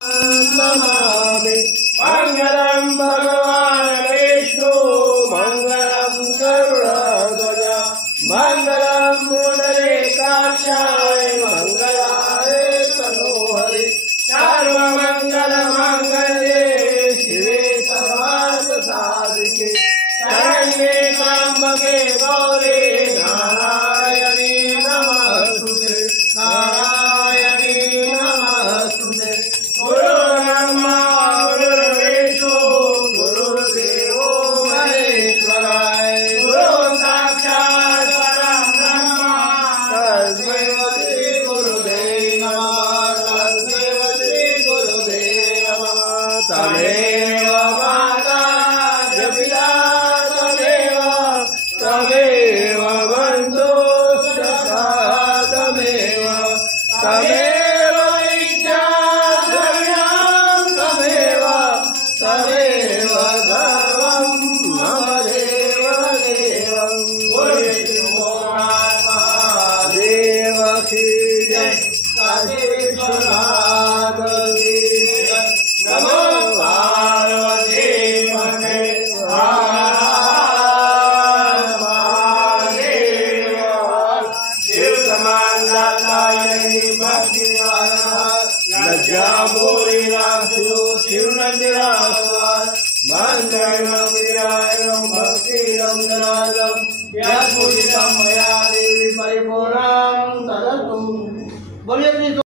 नमामि मंगलम भगवान विष्णु मंगलम गरुड़ध्वज मंगलम पुंडरीकाक्षाय मंगलाय तनोहरि सर्वमंगल मांगल्ये शिवे सर्वार्थ साधिके शरण्ये त्र्यंबके गौरी नारायणी नमस्तुते नारायणी नमस्तुते गुरुर्ब्रह्मा गुरुर्विष्णु गुरुर्देवो महेश्वराय गुरु साक्षात् परब्रह्म तस्मै श्री गुरुदेव नमः तस्मै श्री गुरुदेव नमः तमेव माता च पिता तमेव बन्धुश्च तमेव तमेव इच्छा द्रव्यं तमेव तमेव सर्वं मम देवदेवं देव की जय काशीश्वरनाथ की जय नमो पार्वती पते लज्जा बोरी राक्षो शिव नंदिरा मंत्र